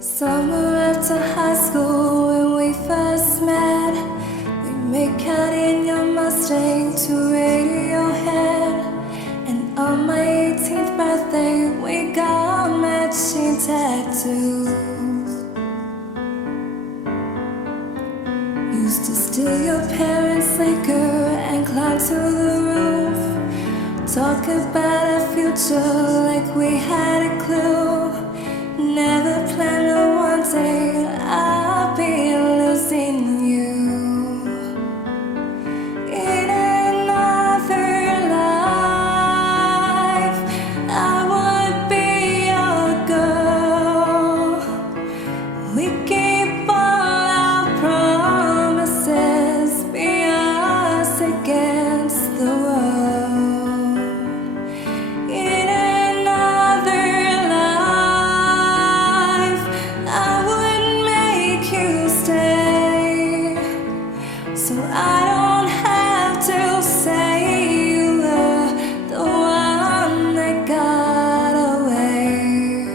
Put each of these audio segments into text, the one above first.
Summer after high school when we first met, we make out in your Mustang to Radiohead. And on my 18th birthday we got matching tattoos. Used to steal your parents' liquor and climb to the roof. Talk about our future like we had a clue. Never planned on one day I'll be losing you. In another life I would be your girl. We keep all our promises, be us against the world. In another life I would make you stay, so I don't have to say you were the one that got away.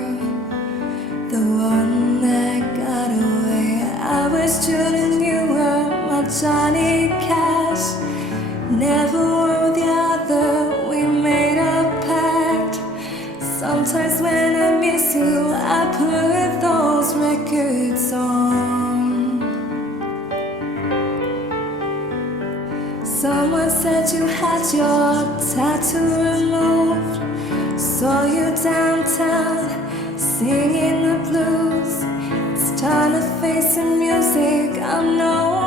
The one that got away. I was Jude, you were my Johnny Cash. Never one with the other, we made a pact. Sometimes when I miss you, I put those records on. Someone said you had your tattoo removed. Saw you downtown singing the blues. It's time to face the music, I'm no